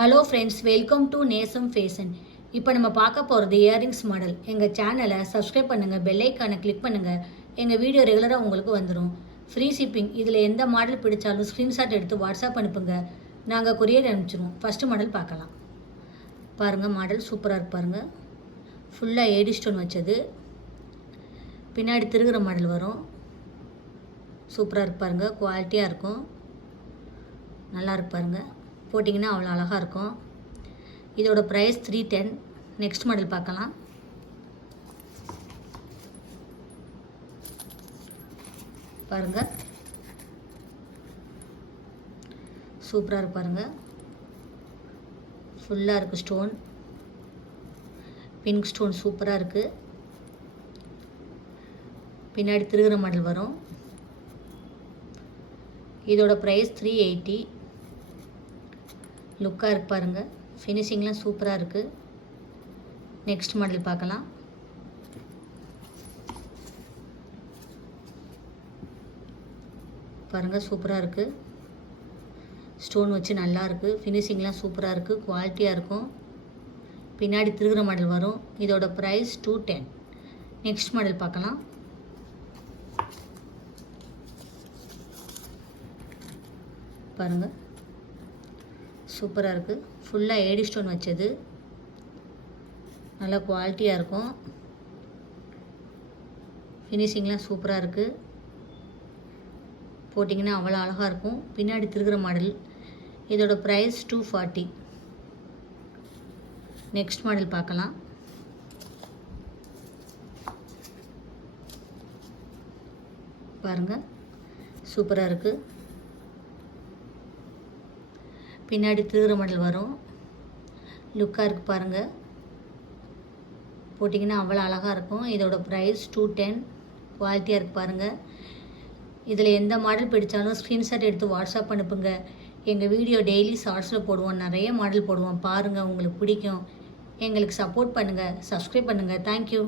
Hello friends, welcome to நேசம் fashion. இப்போ நம்ம பார்க்க போகிறது இயரிங்ஸ் மாடல். எங்கள் சேனலை சப்ஸ்கிரைப் பண்ணுங்கள், பெல் ஐக்கானை கிளிக் பண்ணுங்கள். எங்கள் வீடியோ ரெகுலராக உங்களுக்கு வந்துடும். Free shipping. இதில் எந்த மாடல் பிடிச்சாலும் ஸ்க்ரீன்ஷாட் எடுத்து வாட்ஸ்அப் அனுப்புங்க, நாங்கள் கொரியர் அனுப்பிச்சிடுவோம். ஃபஸ்ட்டு மாடல் பார்க்கலாம். பாருங்கள், மாடல் சூப்பராக இருக்கு பாருங்கள். ஃபுல்லாக ஏடி ஸ்டோன் வச்சது, பின்னாடி திருகிற மாடல் வரும். சூப்பராக இருக்கு பாருங்கள், குவாலிட்டியாக இருக்கும், நல்லா இருக்கு பாருங்கள். போட்டிங்கன்னா அவ்வளோ அழகாக இருக்கும். இதோட ப்ரைஸ் 310. நெக்ஸ்ட் மாடல் பார்க்கலாம். பாருங்கள், சூப்பராக இருக்கு பாருங்கள். ஃபுல்லாக இருக்குது ஸ்டோன், பிங்க் ஸ்டோன் சூப்பராக இருக்குது. பின்னாடி திருகிற மாடல் வரும். இதோட ப்ரைஸ் 380. லுக்காக இருக்கு பாருங்கள், ஃபினிஷிங்லாம் சூப்பராக இருக்குது. நெக்ஸ்ட் மாடல் பார்க்கலாம். பாருங்கள், சூப்பராக இருக்குது. ஸ்டோன் வச்சு நல்லா இருக்குது. ஃபினிஷிங்லாம் சூப்பராக இருக்குது, குவாலிட்டியாக இருக்கும். பின்னாடி திருகிற மாடல் வரும். இதோட ப்ரைஸ் 210. நெக்ஸ்ட் மாடல் பார்க்கலாம். பாருங்கள், சூப்பராக இருக்குது. ஃபுல்லாக ஏடி ஸ்டோன் வச்சது, நல்லா குவாலிட்டியாக இருக்கும். ஃபினிஷிங்லாம் சூப்பராக இருக்குது. போட்டிங்கன்னா அவ்வளோ அழகாக இருக்கும். பின்னாடி திருகிற மாடல். இதோட ப்ரைஸ் 240. நெக்ஸ்ட் மாடல் பார்க்கலாம். பாருங்கள், சூப்பராக இருக்குது. பின்னாடி திருகிற மாடல் வரும். லுக்காக இருக்குது பாருங்கள். போட்டிங்கன்னா அவ்வளோ அழகாக இருக்கும். இதோட ப்ரைஸ் 210. குவாலிட்டியாக இருக்குது பாருங்கள். இதில் எந்த மாடல் பிடிச்சாலும் ஸ்க்ரீன்ஷாட் எடுத்து வாட்ஸ்அப் அனுப்புங்க. எங்கள் வீடியோ டெய்லி ஷார்ட்ஸில் போடுவோம், நிறைய மாடல் போடுவோம். பாருங்கள், உங்களுக்கு பிடிக்கும். எங்களுக்கு சப்போர்ட் பண்ணுங்கள், சப்ஸ்கிரைப் பண்ணுங்கள். தேங்க்யூ.